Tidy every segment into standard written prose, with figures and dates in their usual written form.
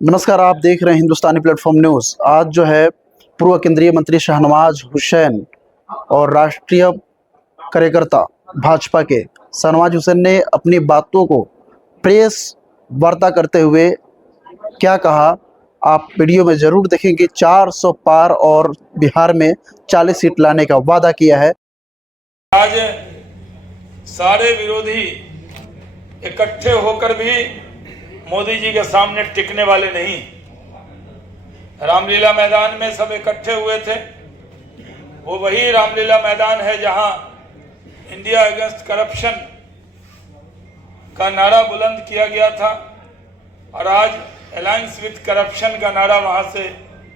नमस्कार, आप देख रहे हैं हिंदुस्तानी प्लेटफॉर्म न्यूज़। आज जो है पूर्व केंद्रीय मंत्री शाहनवाज हुसैन और राष्ट्रीय कार्यकर्ता भाजपा के शाहनवाज हुसैन ने अपनी बातों को प्रेस वार्ता करते हुए क्या कहा, आप वीडियो में ज़रूर देखेंगे। 400 पार और बिहार में 40 सीट लाने का वादा किया है। आज सारे विरोधी इकट्ठे होकर भी मोदी जी के सामने टिकने वाले नहीं। रामलीला मैदान में सब इकट्ठे हुए थे। वो वही रामलीला मैदान है जहां इंडिया अगेंस्ट करप्शन का नारा बुलंद किया गया था और आज अलायंस विद करप्शन का नारा वहां से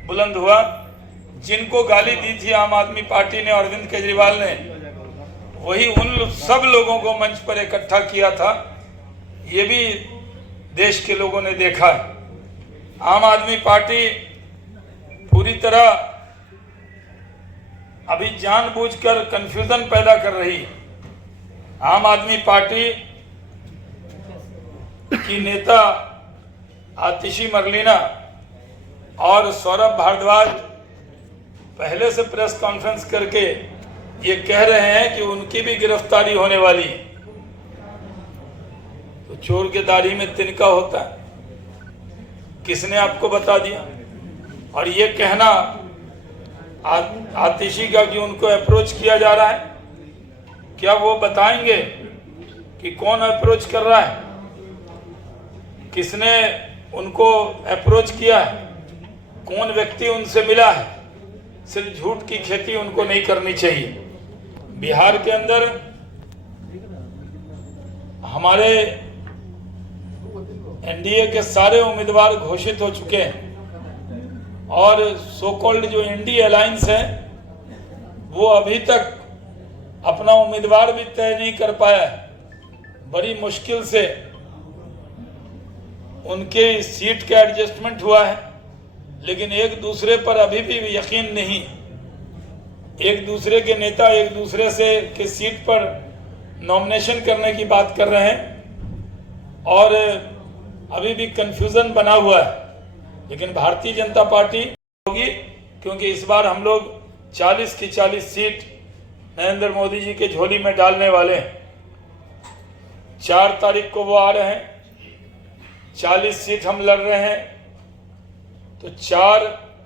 बुलंद हुआ। जिनको गाली दी थी आम आदमी पार्टी ने, अरविंद केजरीवाल ने, वही उन सब लोगों को मंच पर इकट्ठा किया था। ये भी देश के लोगों ने देखा है। आम आदमी पार्टी पूरी तरह अभी जानबूझकर कंफ्यूजन पैदा कर रही। आम आदमी पार्टी की नेता आतिशी मरलीना और सौरभ भारद्वाज पहले से प्रेस कॉन्फ्रेंस करके ये कह रहे हैं कि उनकी भी गिरफ्तारी होने वाली। तो चोर के दाढ़ी में तिनका होता है, किसने आपको बता दिया? और ये कहना आतिशी का कि उनको अप्रोच किया जा रहा है, क्या वो बताएंगे कि कौन अप्रोच कर रहा है, किसने उनको अप्रोच किया है, कौन व्यक्ति उनसे मिला है? सिर्फ झूठ की खेती उनको नहीं करनी चाहिए। बिहार के अंदर हमारे एनडीए के सारे उम्मीदवार घोषित हो चुके हैं और सो कॉल्ड जो इंडी अलायंस है वो अभी तक अपना उम्मीदवार भी तय नहीं कर पाया है। बड़ी मुश्किल से उनके सीट का एडजस्टमेंट हुआ है, लेकिन एक दूसरे पर अभी भी यकीन नहीं। एक दूसरे के नेता एक दूसरे से के सीट पर नॉमिनेशन करने की बात कर रहे हैं और अभी भी कंफ्यूजन बना हुआ है। लेकिन भारतीय जनता पार्टी होगी, क्योंकि इस बार हम लोग 40 की 40 सीट नरेंद्र मोदी जी के झोली में डालने वाले हैं। 4 तारीख को वो आ रहे हैं, 40 सीट हम लड़ रहे हैं, तो 4,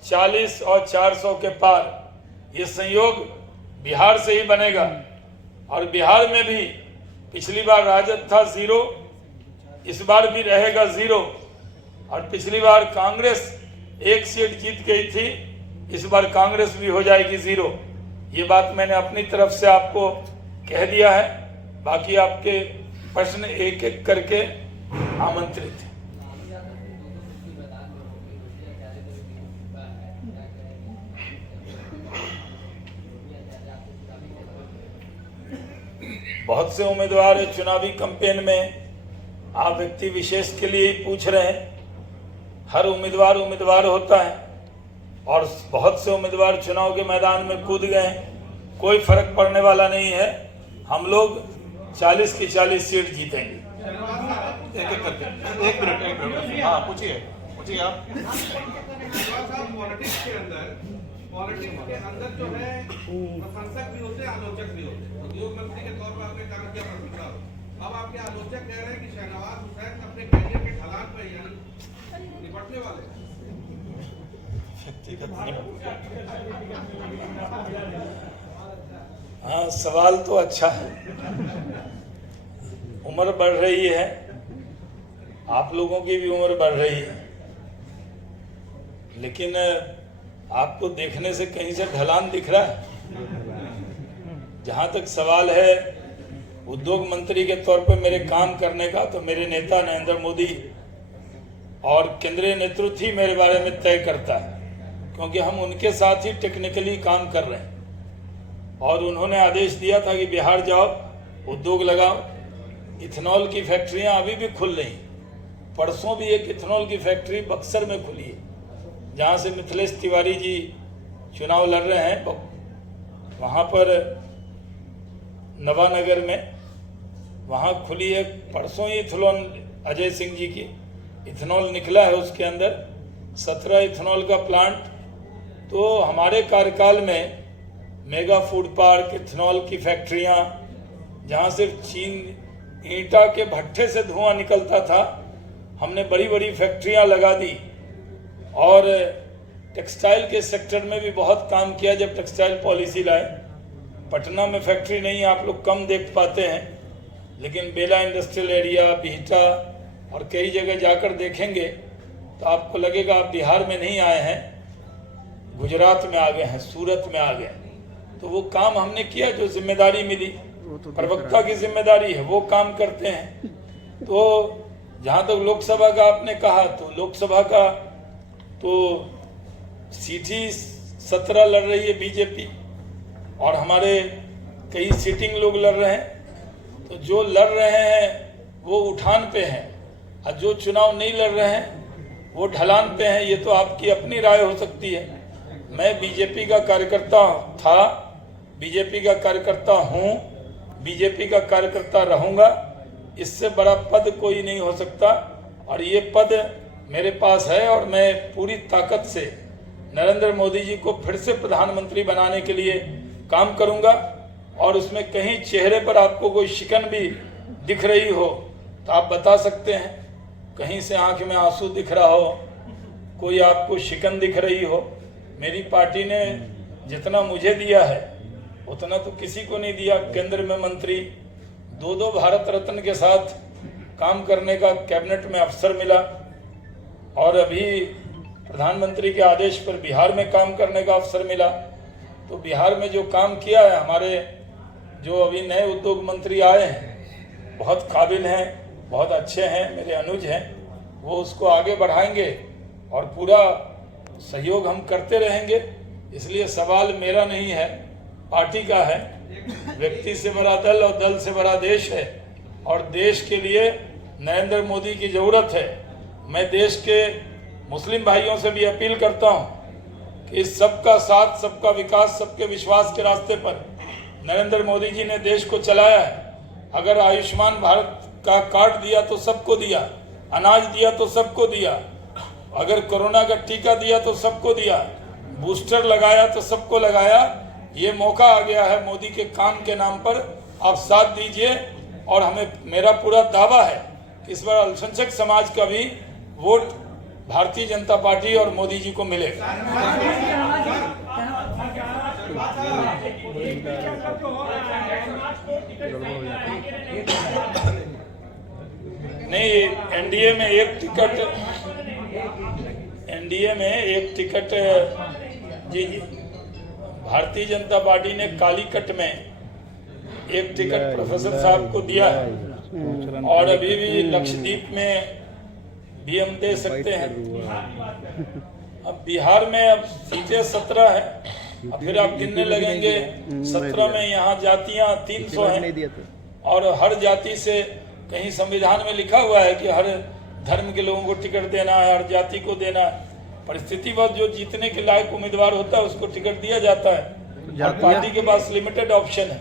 40 और 400 के पार ये संयोग बिहार से ही बनेगा। और बिहार में भी पिछली बार राजद था 0, इस बार भी रहेगा 0। और पिछली बार कांग्रेस 1 सीट जीत गई थी, इस बार कांग्रेस भी हो जाएगी 0। ये बात मैंने अपनी तरफ से आपको कह दिया है। बाकी आपके प्रश्न एक एक करके आमंत्रित हैं। बहुत से उम्मीदवार चुनावी कैंपेन में आप व्यक्ति विशेष के लिए ही पूछ रहे हैं। हर उम्मीदवार होता है और बहुत से उम्मीदवार चुनाव के मैदान में कूद गए, कोई फर्क पड़ने वाला नहीं है। हम लोग 40 की 40 सीट जीतेंगे। एक एक करके एक मिनट हाँ पूछिए आप। पॉलिटिक्स के अंदर जो है प्रशंसक भी होते हैं, आलोचक भी होते हैं। उद्योग मंत्री के तौर पर आपने काम किया प्रशंसा। अब आपके आलोचक कह रहे हैं कि शाहनवाज हुसैन अपने करियर के ढलान पर यानी निपटने वाले हैं। हाँ, सवाल तो अच्छा है। उम्र बढ़ रही है, आप लोगों की भी उम्र बढ़ रही है, लेकिन आपको देखने से कहीं से ढलान दिख रहा है? जहां तक सवाल है उद्योग मंत्री के तौर पर मेरे काम करने का, तो मेरे नेता नरेंद्र मोदी और केंद्रीय नेतृत्व ही मेरे बारे में तय करता है, क्योंकि हम उनके साथ ही टेक्निकली काम कर रहे हैं। और उन्होंने आदेश दिया था कि बिहार जाओ, उद्योग लगाओ। इथेनॉल की फैक्ट्रियां अभी भी खुल रही। परसों भी एक इथेनॉल की फैक्ट्री बक्सर में खुली है, जहाँ से मिथिलेश तिवारी जी चुनाव लड़ रहे हैं। वहाँ पर नवानगर में वहाँ खुली है परसों ही इथेनॉल अजय सिंह जी की, इथेनॉल निकला है उसके अंदर 17 इथेनॉल का प्लांट। तो हमारे कार्यकाल में मेगा फूड पार्क, इथेनॉल की फैक्ट्रियां, जहां सिर्फ चीन ईंटा के भट्ठे से धुआं निकलता था, हमने बड़ी बड़ी फैक्ट्रियां लगा दी। और टेक्सटाइल के सेक्टर में भी बहुत काम किया जब टेक्सटाइल पॉलिसी लाए। पटना में फैक्ट्री नहीं, आप लोग कम देख पाते हैं, लेकिन बेला इंडस्ट्रियल एरिया, बिहटा और कई जगह जाकर देखेंगे तो आपको लगेगा आप बिहार में नहीं आए हैं, गुजरात में आ गए हैं, सूरत में आ गए। तो वो काम हमने किया जो जिम्मेदारी मिली, प्रवक्ता की जिम्मेदारी है, वो काम करते हैं। तो जहाँ तक लोकसभा का आपने कहा, तो लोकसभा का तो सीट ही 17 लड़ रही है बीजेपी, और हमारे कई सीटिंग लोग लड़ रहे हैं। तो जो लड़ रहे हैं वो उठान पे हैं, और जो चुनाव नहीं लड़ रहे हैं वो ढलान पे हैं। ये तो आपकी अपनी राय हो सकती है। मैं बीजेपी का कार्यकर्ता था, बीजेपी का कार्यकर्ता हूँ, बीजेपी का कार्यकर्ता रहूँगा। इससे बड़ा पद कोई नहीं हो सकता, और ये पद मेरे पास है, और मैं पूरी ताकत से नरेंद्र मोदी जी को फिर से प्रधानमंत्री बनाने के लिए काम करूंगा। और उसमें कहीं चेहरे पर आपको कोई शिकन भी दिख रही हो तो आप बता सकते हैं, कहीं से आंख में आंसू दिख रहा हो, कोई आपको शिकन दिख रही हो। मेरी पार्टी ने जितना मुझे दिया है उतना तो किसी को नहीं दिया। केंद्र में मंत्री, 2 भारत रत्न के साथ काम करने का कैबिनेट में अवसर मिला, और अभी प्रधानमंत्री के आदेश पर बिहार में काम करने का अवसर मिला। तो बिहार में जो काम किया है, हमारे जो अभी नए उद्योग मंत्री आए हैं बहुत काबिल हैं, बहुत अच्छे हैं, मेरे अनुज हैं, वो उसको आगे बढ़ाएंगे और पूरा सहयोग हम करते रहेंगे। इसलिए सवाल मेरा नहीं है, पार्टी का है। व्यक्ति से बड़ा दल और दल से बड़ा देश है, और देश के लिए नरेंद्र मोदी की जरूरत है। मैं देश के मुस्लिम भाइयों से भी अपील करता हूं कि इस सबका साथ, सबका विकास, सबके विश्वास के रास्ते पर नरेंद्र मोदी जी ने देश को चलाया है। अगर आयुष्मान भारत का कार्ड दिया तो सबको दिया, अनाज दिया तो सबको दिया, अगर कोरोना का टीका दिया तो सबको दिया, बूस्टर लगाया तो सबको लगाया। ये मौका आ गया है मोदी के काम के नाम पर, आप साथ दीजिए। और हमें, मेरा पूरा दावा है कि इस बार अल्पसंख्यक समाज का भी वोट भारतीय जनता पार्टी और मोदी जी को मिलेगा। नहीं, एनडीए में एक टिकट जी, भारतीय जनता पार्टी ने कालीकट में एक टिकट प्रोफेसर साहब को दिया है, और अभी भी लक्षद्वीप में भी हम दे सकते हैं। अब बिहार में अब सीटें 17 है, अब फिर आप गिनने लगेंगे 17 में यहाँ जातियाँ 300 हैं, और हर जाति से कहीं संविधान में लिखा हुआ है कि हर धर्म के लोगों को टिकट देना है, हर जाति को देना है। परिस्थितिवश जो जीतने के लायक उम्मीदवार होता है उसको टिकट दिया जाता है, और पार्टी के पास लिमिटेड ऑप्शन है।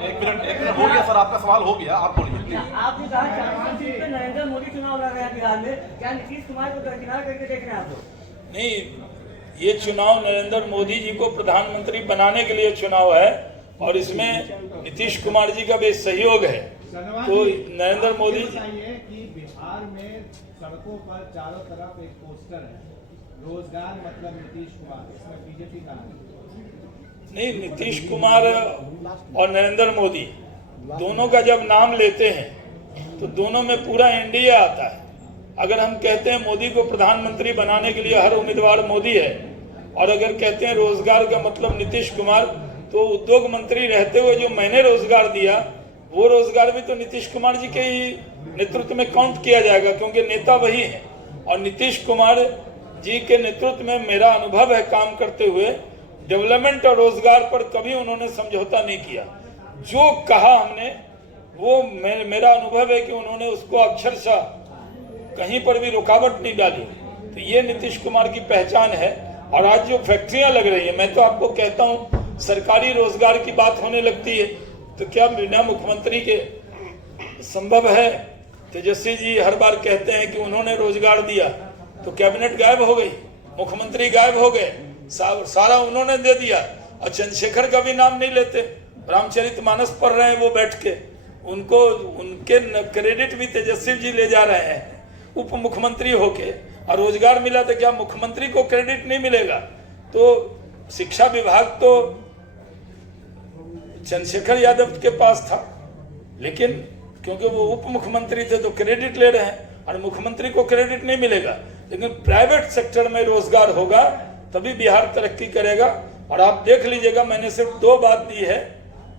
एक मिनट हो गया सर, आपका सवाल हो गया, आप बोलिए। आपने कहा 4 सीट पे नरेंद्र मोदी चुनाव लड़ रहे हैं बिहार में, क्या नीतीश कुमार को दरकिनार करके देख रहे हैं आप लोग? नहीं, ये चुनाव नरेंद्र मोदी जी को प्रधानमंत्री बनाने के लिए चुनाव है, और इसमें नीतीश कुमार जी का भी सहयोग है। तो नरेंद्र मोदी जी, कि बिहार में सड़कों पर चारों तरफ एक पोस्टर है, रोजगार मतलब नीतीश कुमार, इसमें बीजेपी का नहीं, नीतीश कुमार और नरेंद्र मोदी दोनों का जब नाम लेते हैं तो दोनों में पूरा इंडिया आता है। अगर हम कहते हैं मोदी को प्रधानमंत्री बनाने के लिए हर उम्मीदवार मोदी है, और अगर कहते हैं रोजगार का मतलब नीतीश कुमार, तो उद्योग मंत्री रहते हुए जो मैंने रोजगार दिया वो रोजगार भी तो नीतीश कुमार जी के ही नेतृत्व में काउंट किया जाएगा, क्योंकि नेता वही है। और नीतीश कुमार जी के नेतृत्व में मेरा अनुभव है काम करते हुए, डेवलपमेंट और रोजगार पर कभी उन्होंने समझौता नहीं किया। जो कहा हमने वो मेरा अनुभव है कि उन्होंने उसको अक्षरशः कहीं पर भी रुकावट नहीं डाली। तो ये नीतीश कुमार की पहचान है। और आज जो फैक्ट्रियां लग रही है, मैं तो आपको कहता हूं सरकारी रोजगार की बात होने लगती है तो क्या बिना मुख्यमंत्री के संभव है। तेजस्वी जी हर बार कहते हैं कि उन्होंने रोजगार दिया, तो कैबिनेट गायब हो गई, मुख्यमंत्री गायब हो गए, सारा उन्होंने दे दिया। और चंद्रशेखर का भी नाम नहीं लेते, रामचरितमानस पढ़ रहे हैं वो बैठ के, उनको उनके क्रेडिट भी तेजस्वी जी ले जा रहे हैं उप मुख्यमंत्री होके। और रोजगार मिला तो क्या मुख्यमंत्री को क्रेडिट नहीं मिलेगा? तो शिक्षा विभाग तो चंद्रशेखर यादव के पास था, लेकिन क्योंकि वो उप मुख्यमंत्री थे तो क्रेडिट ले रहे हैं, और मुख्यमंत्री को क्रेडिट नहीं मिलेगा। लेकिन प्राइवेट सेक्टर में रोजगार होगा तभी बिहार तरक्की करेगा। और आप देख लीजिएगा, मैंने सिर्फ 2 बात दी है,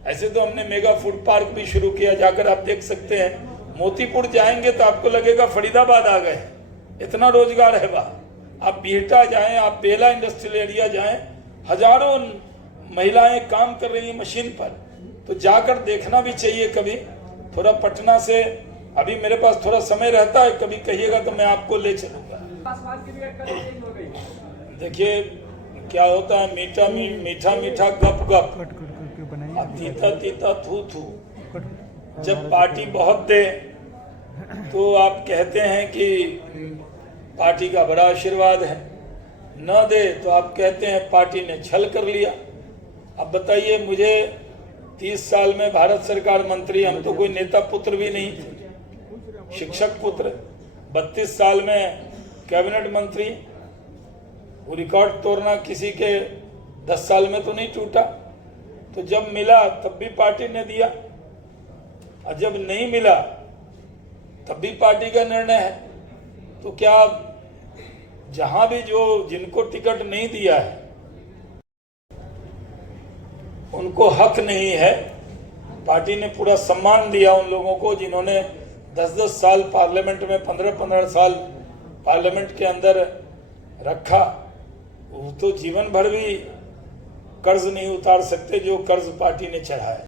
ऐसे तो हमने मेगा फूड पार्क भी शुरू किया, जाकर आप देख सकते हैं। मोतीपुर जाएंगे तो आपको लगेगा फरीदाबाद आ गए, इतना रोजगार है वहाँ। आप बिहटा जाएं, आप बेला इंडस्ट्रियल एरिया जाएं, हजारों महिलाएं काम कर रही हैं मशीन पर, तो जाकर देखना भी चाहिए कभी। थोड़ा पटना से अभी मेरे पास थोड़ा समय रहता है, कभी कहिएगा तो मैं आपको ले चलूंगा। देखिए क्या होता है, मीठा मीठा गप गप, तीता तीता थू थू। जब पार्टी बहुत दे तो आप कहते हैं कि पार्टी का बड़ा आशीर्वाद है, न दे तो आप कहते हैं पार्टी ने छल कर लिया। अब बताइए, मुझे 30 साल में भारत सरकार मंत्री, हम तो कोई नेता पुत्र भी नहीं थे, शिक्षक पुत्र। 32 साल में कैबिनेट मंत्री, वो रिकॉर्ड तोड़ना किसी के 10 साल में तो नहीं टूटा। तो जब मिला तब भी पार्टी ने दिया, और जब नहीं मिला तब भी पार्टी का निर्णय है। तो क्या जहां भी जो जिनको टिकट नहीं दिया है उनको हक नहीं है? पार्टी ने पूरा सम्मान दिया उन लोगों को जिन्होंने 10-10 साल पार्लियामेंट में, 15-15 साल पार्लियामेंट के अंदर रखा। वो तो जीवन भर भी कर्ज नहीं उतार सकते जो कर्ज पार्टी ने चढ़ाया।